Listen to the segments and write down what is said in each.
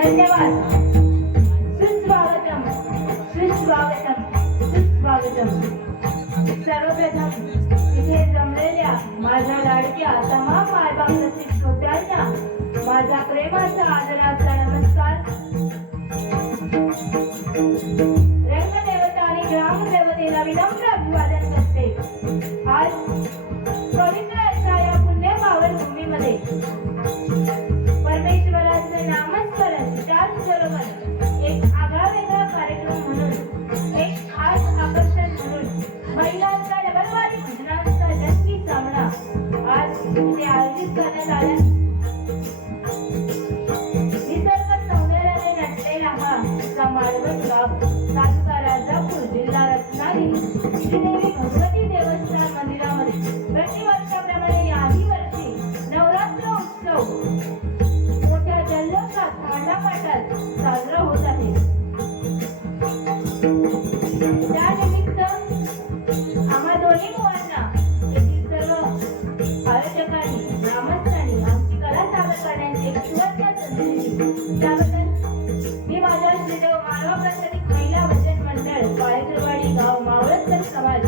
धन्यवाद. सुस्वागतम सुस्वागतम सुस्वागतम. सर्वप्रथम इथे जमलेल्या माझ्या लाडक्या तमाम मायबाप रसिक श्रोत्यांना माझा प्रेमाचा आदराचा नमस्कार. रंगदेवता आणि ग्रामदेवतेला विनम्र अभिवादन करते. आज पवित्र अशा या पुण्य पावन भूमीमध्ये परमेश्वराचे नामस्मरण त्याचबरोबर एक आगळावेगळा कार्यक्रम म्हणून एक खास आकर्षण म्हणून महिलांचा डबलवारी भजनांचा जंगी सामना आज इथे आयोजित करण्यात आला. निसर्ग सौंदर्याने नटलेला हा मालवण गाव तालुका राजापूर जिल्हा रत्नागिरी श्रीदेवी भगवती देवस्थान मंदिरामध्ये प्रतिवर्षाप्रमाणे याही वर्षी नवरात्र उत्सव मोठ्या जल्लोषात थाटामाटात साजरा होत आहे. त्यानिमित्त आम्हा दोन्ही मुलांना येथील सर्व आयोजकांनी ग्रामस्थांनी आमची कला सादर करण्याची एक सुवर्ण संधी दिली. त्याबद्दल मी माझ्या श्रीदेव मानव प्रसारित महिला भजन मंडळ पाळेकरवाडी गाव मावळकर समाज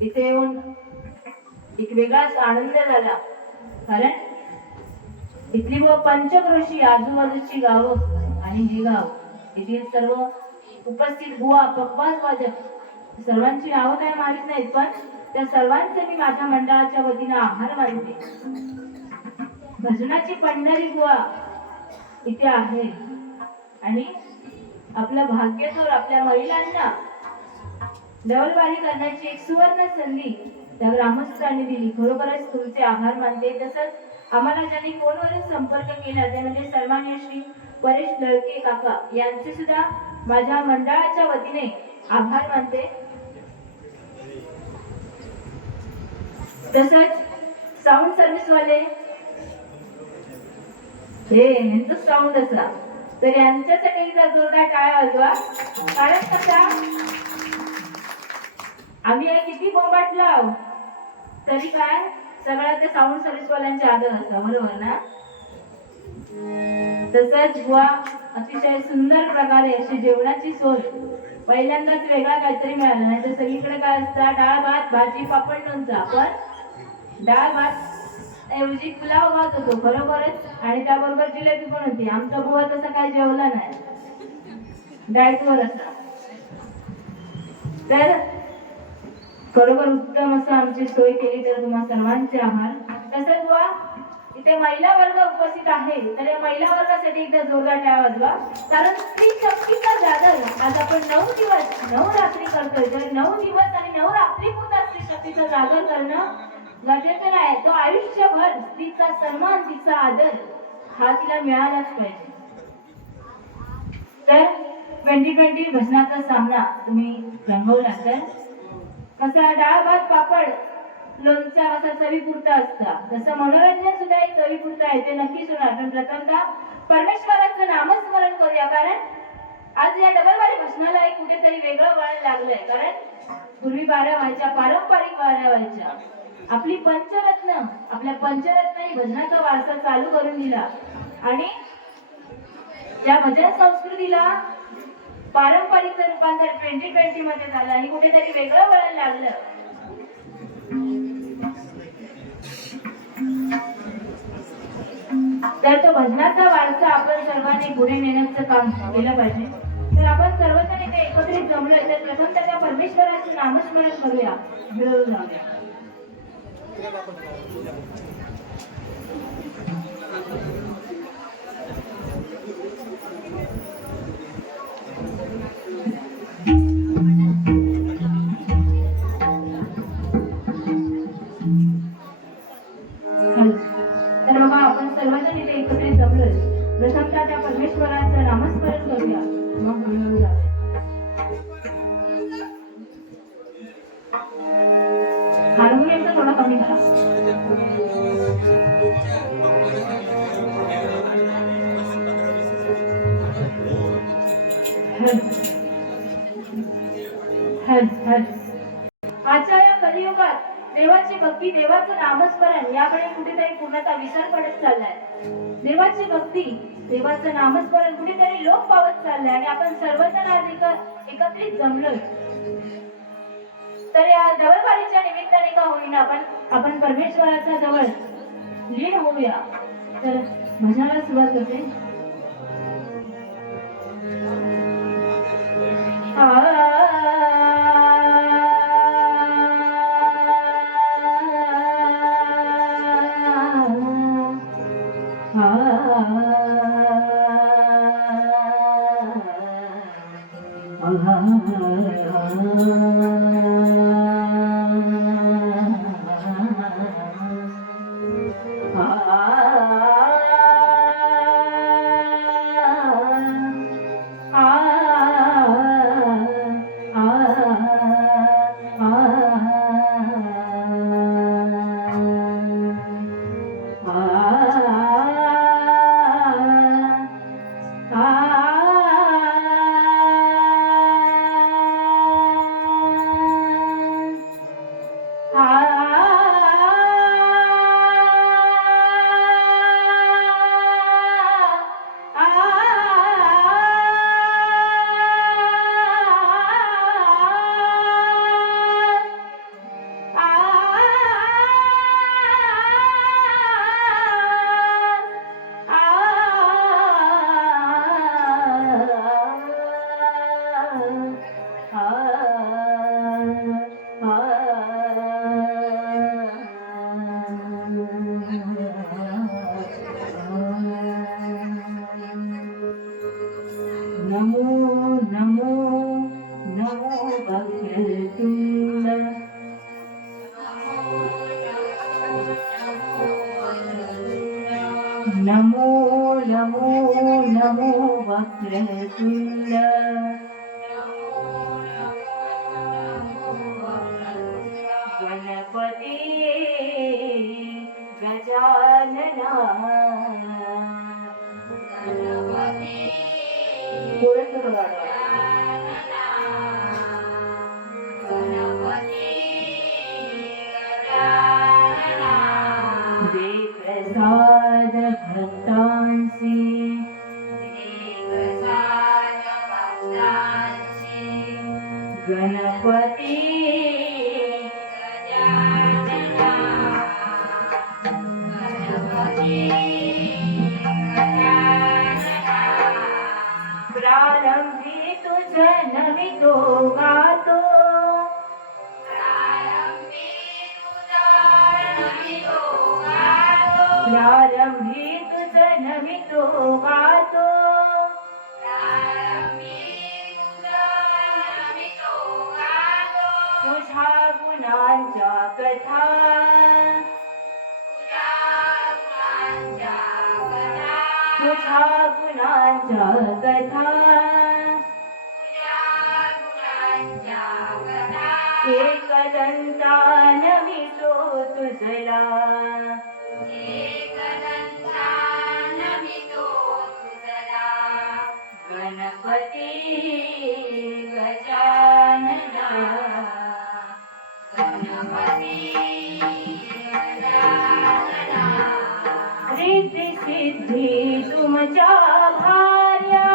इथे येऊन एक वेगळाच आनंद झाला, कारण इथली व पंचक्रोशी आजूबाजूची गावं आणि हे गाव येथील सर्व उपस्थित बुवा पकवाज वाजक सर्वांची नावं काय माहित नाहीत, पण त्या सर्वांचे मी माझ्या मंडळाच्या वतीनं आभार मानते. भजनाची पंढरी बुवा इथे आहे आणि आपलं भाग्यथोर आपल्या महिलांना डबलवारी करण्याची एक सुवर्ण संधी त्या ग्रामस्थांनी दिली. खरोखरच तुमचे आभार मानते. तसंच आम्हाला ज्यांनी फोनवरून संपर्क केला ते म्हणजे सन्माननीय श्री परेश लळके काका यांचे सुद्धा माझ्या मंडळाच्या वतीने आभार मानते. तसंच साऊंड सर्व्हिस वाले यांचं साऊंड असा, तर यांच्यासाठी एकदा जोरदार टाळ्या वाजवा. कारण कसा आम्ही किती बोंबाटला तरी काय सगळ्या त्या साऊंड सर्व्हिस वाल्यांचे आदर असतात, बरोबर ना. तसंच बुवा अतिशय सुंदर प्रकारे अशी जेवणाची सोय पहिल्यांदाच वेगळा काहीतरी मिळाला, नाही तर सगळीकडे काय असतं डाळ भात भाजी पापड लोणचं. पण डाळ भात ऐवजी पुलाव भात होतो बरोबरच, आणि त्याबरोबर जिलेबी पण होती. आमचा बुवा तसा काय जेवला नाही, डाएटवर असा. तर बरोबर उत्तम असं आमची सोय केली, तर तुम्हा सर्वांचे आभार. तसंच बुवा इथे महिला वर्ग उपस्थित आहे, तर या महिला वर्गासाठी एकदा जोरदार टाळ्या वाजवा. कारण स्त्री शक्तीचा जागर आज आपण 9 दिवस 9 रात्री करतोय, तर 9 दिवस आणि 9 रात्री पुन्हा स्त्री शक्तीचा जागर करणं गरजेचं नाही. तो आयुष्यभर स्त्रीचा सन्मान तिचा आदर हा तिला मिळालाच पाहिजे. तर 2020 भजनाचा सामना तुम्ही रंगवला, तर कसा डाळ भात पापड लोणचा असा चवीपुरता असता, तसं मनोरंजन सुद्धा एक चवीपुरता आहे, ते नक्कीच होणार. पण प्रथमतः परमेश्वराचं नामस्मरण करूया, कारण आज या डबलवारी भजनाला एक कुठेतरी वेगळं वळण लागलंय. कारण पूर्वी बाऱ्या व्हायच्या, पारंपरिक बाऱ्या व्हायच्या. आपली पंचरत्न आपल्या पंचरत्नांनी भजनाचा वारसा चालू करून दिला आणि या भजन संस्कृतीला पारंपरिक रूपांतर 2020 मध्ये झालं आणि कुठेतरी वेगळं वळण लागलं. तर तो भजनाचा वारसा आपण सर्वांनी पुढे नेण्याचं काम केलं पाहिजे. तर आपण सर्वजण इथे एकत्रित जमलोय, तर प्रथम त्या परमेश्वराचं नामस्मरण करूया, मिळवून जाऊया. तर बाबा आपण सर्वजण इथे एकत्रित जमलोय, प्रथमतः त्या परमेश्वराचं नामस्मरण करूया, मग मिळवून जाऊया. हार्मोनियमचा थोडा कमी करा. आजच्या या कलियुगात देवाची भक्ती देवाचं नामस्मरण याकडे कुठेतरी पूर्णतः विसर पडत चाललाय. देवाची भक्ती देवाचं नामस्मरण कुठेतरी लोप पावत चाललंय आणि आपण सर्वजण आज एकत्रित जमलोय. तर या डबलवारीच्या निमित्ताने का होईना आपण परमेश्वराच्या जवळ लीन होऊया. तर भजनाला सुरुवात करते. नमो नमो नमो वक्रतुंड गणपती गजानना दे प्रसाद भक्तांसी गणपती प्रारंभी तुझ नमितो गातो प्रारंभी तुझ नमितो गातो तुझ्या गुणांच्या कथा तुझ्या गुणांच्या कथा एकदंता नमितो तुझला गणपती गजानना रिद्धी सिद्धी तुमच्या भार्या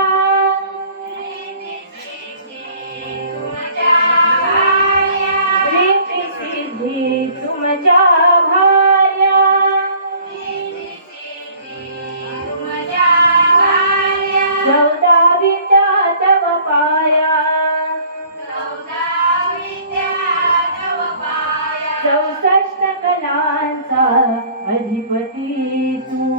रिद्धी सिद्धी तुमच्या भार्या चौदा विद्या तव पाया चौसष्ट कलांचा अधिपती तू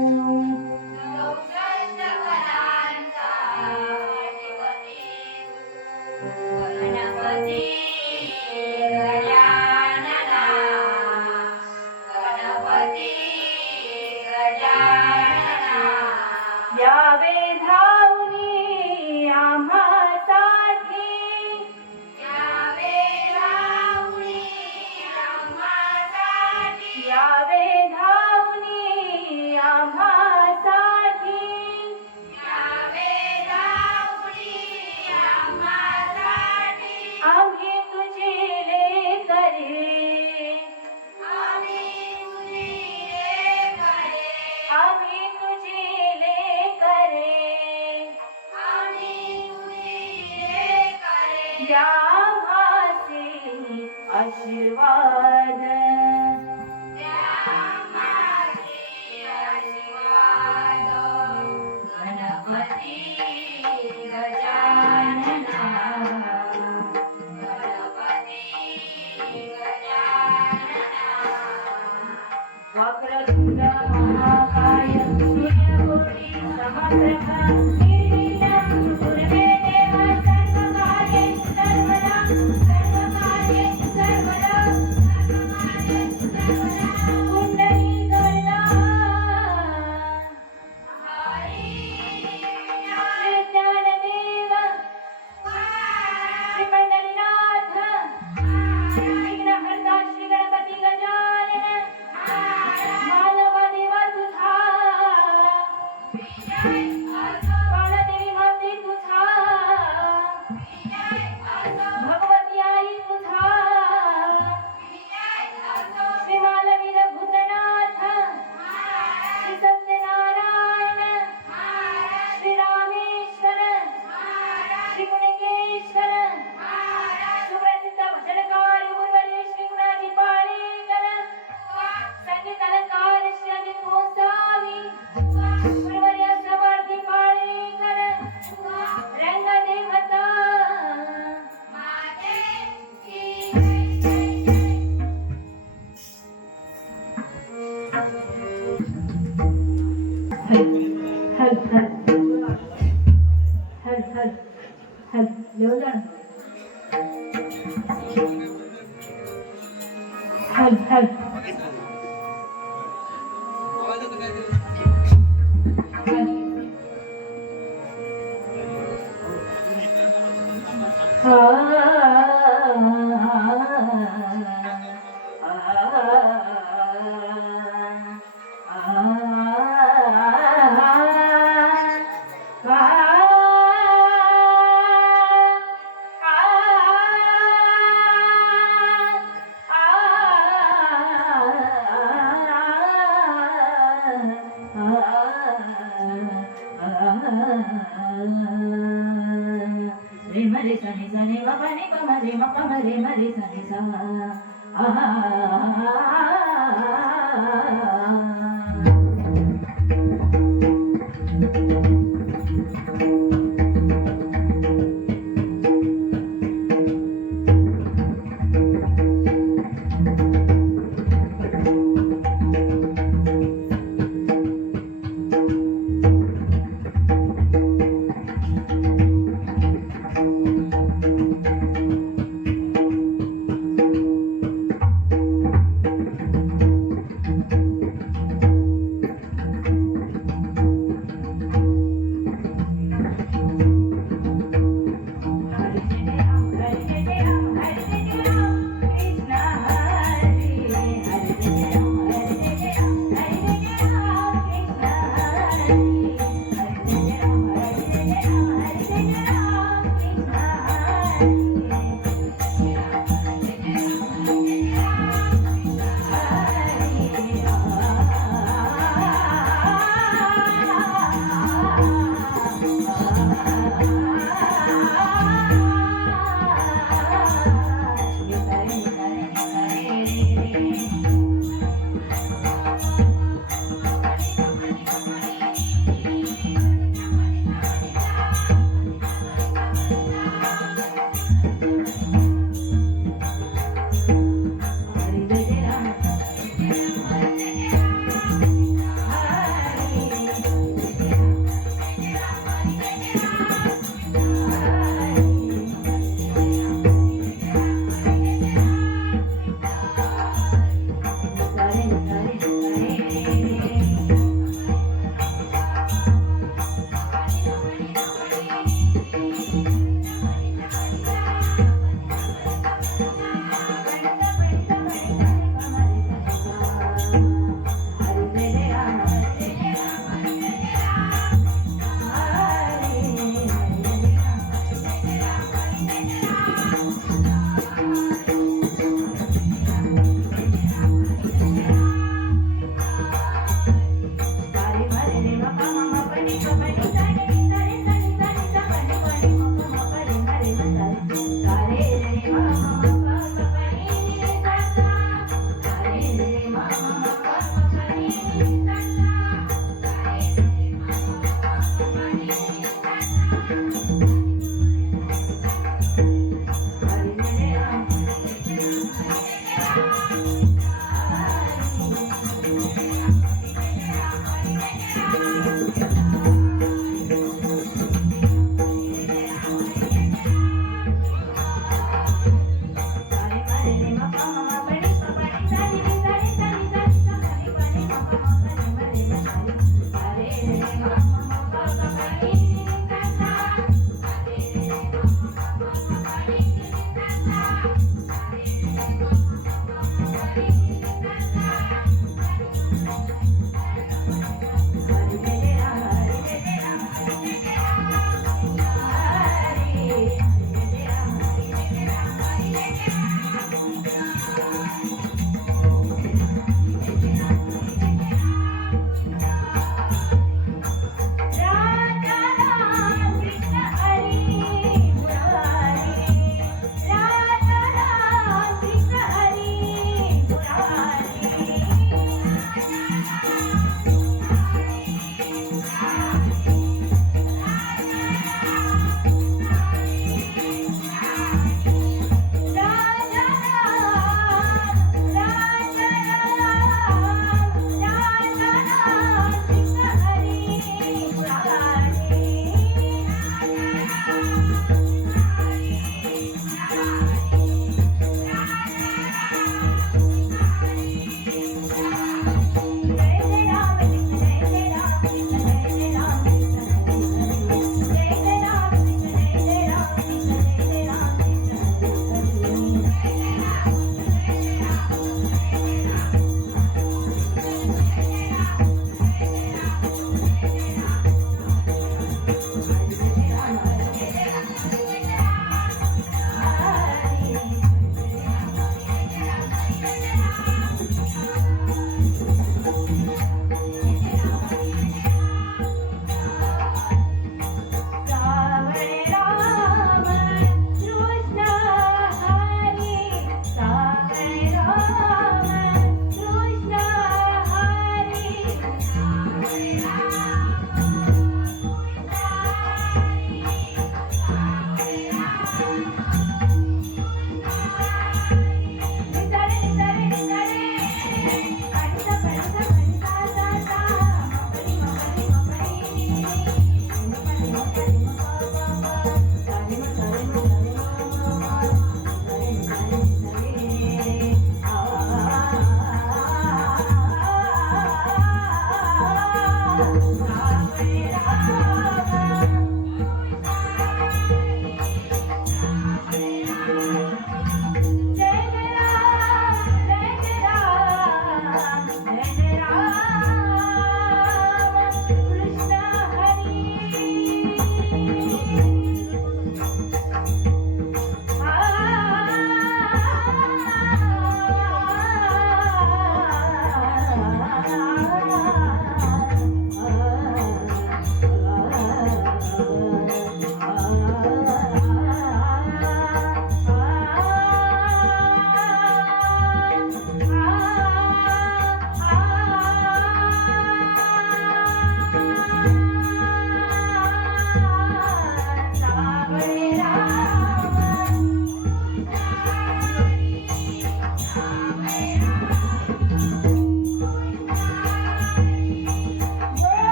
यावे धावनी आम्हासाठी यावे धावनी आम्हासाठी आम्ही तुझी लेकरे आम्ही तुझी लेकरे द्या आम्हासी आशीर्वाद गणपती गजानना वक्रतुंड महाकाय सूर्यकोटि समप्रभ निर्विघ्नं कुरु मे देव सर्वकार्ये सर्वदा पुंडरीकवरदा ज्ञानदेव श्री पंढरीनाथ विघ्नहर्ता श्री गणपती गजानन मानवदेवा तुझा बाळदेवी माते तुझा भगवती आई तुझा श्री मालवीर भूतनाथ श्री सत्यनारायण श्री रामेश्वर श्री गुणकेश्वर सुप्रसिद्ध भजनकार गुरुवर्य श्री गुणाजी पाळेकर संगीत अलंकार श्री अजित गोसावी गुरुवर्य सवार्थी पाळेकर रंगदेवता हल हल हल हल हल देवजान हल हल मप मरे मरे सरे सा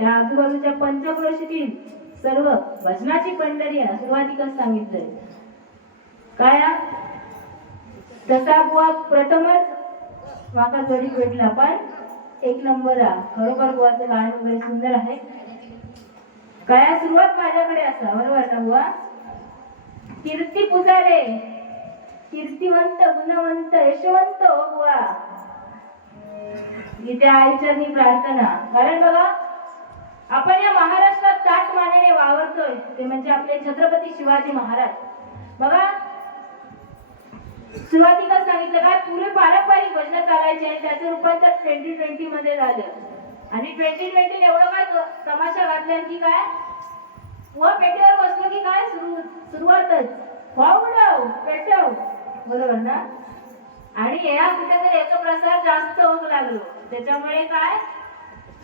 या आजूबाजूच्या पंचक्रोशीतील सर्व भजनाची मंडळी सुरुवातीकच सांगितलंय काय तसा बुवा प्रथमच माका जोडी भेटला पण एक नंबर खरोखर बुवाचं गाणं वगैरे सुंदर आहे काय सुरुवात माझ्याकडे असा बरोबर ना बुवा कीर्ती पुजारे कीर्तिवंत गुणवंत यशवंत हो बुवा इथे आईचरणी प्रार्थना कारण बघा आपण या महाराष्ट्रात ताट मानेने वावरतोय ते म्हणजे आपले छत्रपती शिवाजी महाराज बघा सुरुवातीला सांगितलं काय पूर्वी पारंपरिक भजन चालायचे आणि त्याचं रूपांतर 2020 मध्ये झालं आणि 2020 एवढं काय तमाशा घातल्या की काय व पेटीवर बसलो की काय सुरुवातच वावडव पेटव बरोबर ना आणि या कुठेतरी याचा प्रसार जास्त होऊ लागलो त्याच्यामुळे काय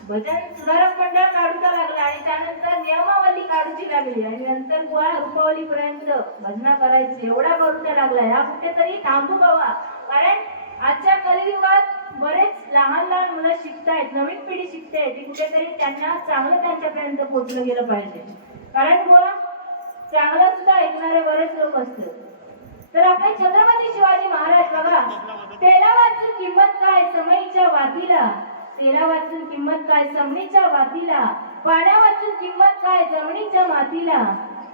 भजन सुधारक मंडळ काढूचा लागला आणि त्यानंतर नियमावली काढूची लागली आणि नंतर बुवा रूपावली पर्यंत भजना करायची एवढा करूचा लागला या कुठेतरी थांबू हवा कारण आजच्या कलियुगात बरेच लहान लहान मुलं शिकतायत नवीन पिढी शिकतायत ती कुठेतरी त्यांना चांगलं त्यांच्यापर्यंत पोहोचलं गेलं पाहिजे कारण बुवा चांगलं सुद्धा ऐकणारे बरेच लोक असतात तर आपले छत्रपती शिवाजी महाराज बघा तेला वाचून किंमत काय समईच्या वातीला तेला वाचून किंमत काय समईच्या वातीला पाण्या वाचून किंमत काय जमिनीच्या मातीला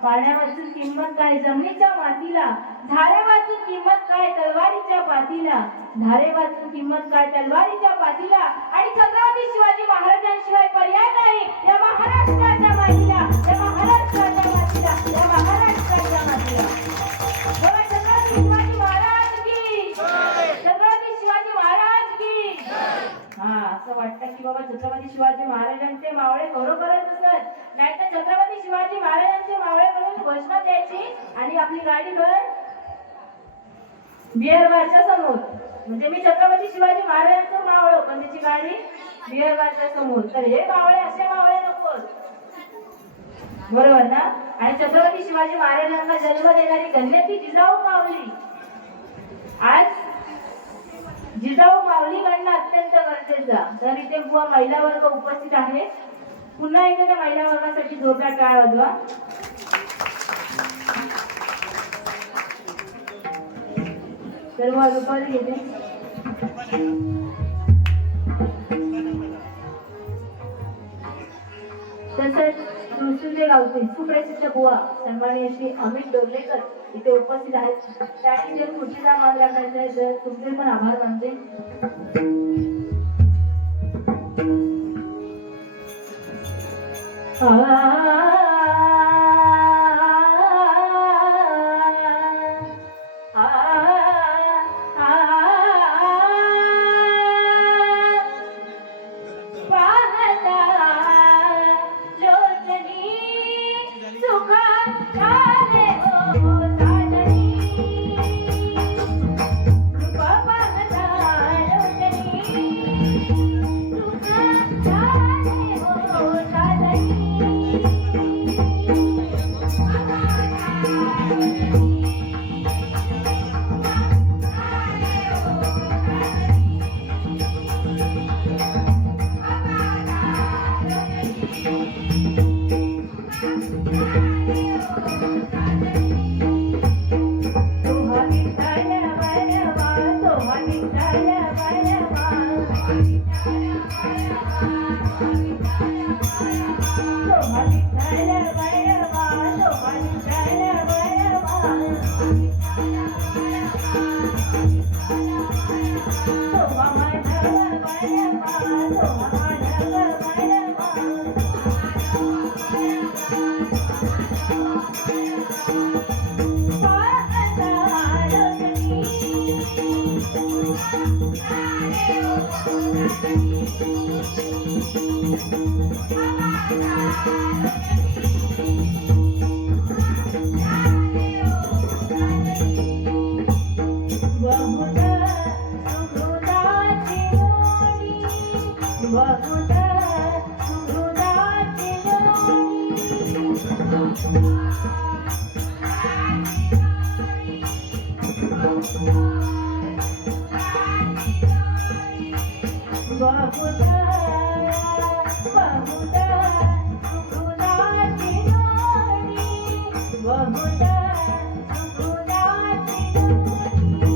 पाण्या वाचून किंमत काय जमिनीच्या मातीला धारे वाचून किंमत काय तलवारीच्या पातीला धारे वाचून किंमत काय तलवारीच्या पातीला आणि छत्रपती शिवाजी महाराजांशिवाय पर्याय नाही या महाराष्ट्राच्या मातीला या महाराष्ट्राच्या मातीला या महाराष्ट्राच्या मातीला शिवाजी महाराज की छत्रपती शिवाजी महाराज की असं वाटतं की बाबा छत्रपती शिवाजी महाराजांचे मावळे खरोखरच असत नाही तर छत्रपती शिवाजी महाराजांचे मावळे म्हणून घोषणा द्यायची आणि आपली गाडी घेऊन बिअर बारच्या समोर म्हणजे मी छत्रपती शिवाजी महाराजांचं मावळ पण त्याची गाडी बिअर बारच्या समोर तर हे मावळे असे मावळे नकोत बरोबर ना आणि छत्रपती शिवाजी महाराजांना जन्म देणारी गण्यती जिजाऊ माऊली आज जिजाऊ माऊली गणना अत्यंत गरजेचा तर इथे बुवा महिला वर्ग उपस्थित आहे पुन्हा एकदा त्या महिला वर्गासाठी जोरदार टाळ वाजवा सर्व रुपाली घेते तसंच तुळशीचे गावचे सुप्रसिद्ध बुवा सन्माननीय श्री अमित डोरलेकर इथे उपस्थित आहेत त्यांनी जे खुर्चीचा मान राखायचा आहे तर तुमचे पण आभार मानते बहुधा बहुधा सुखदाची जोडी.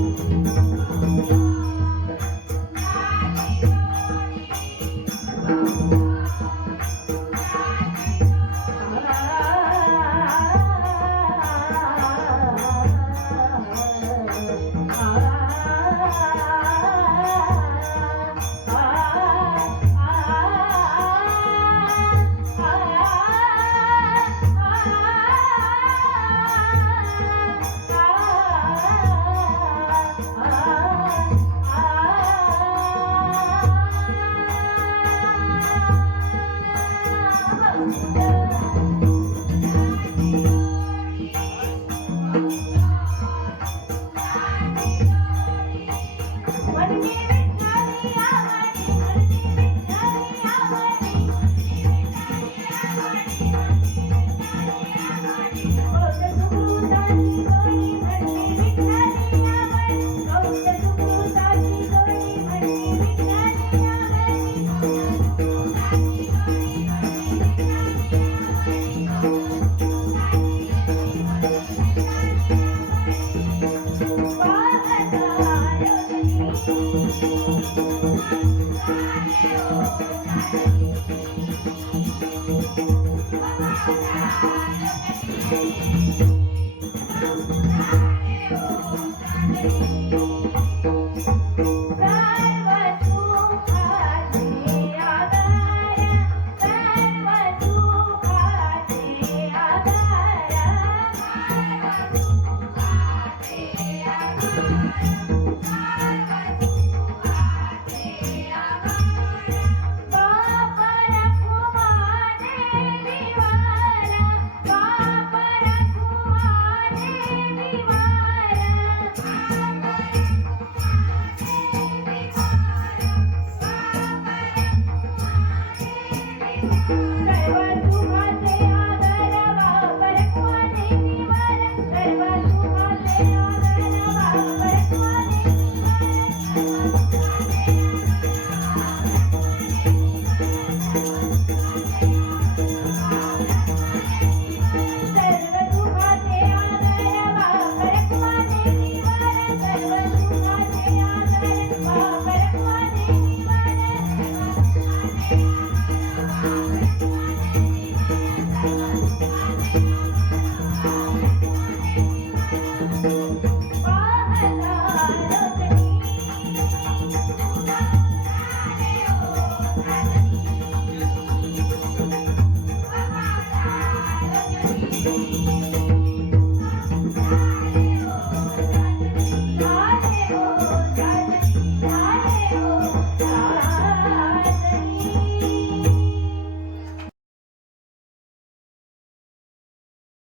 Thank you.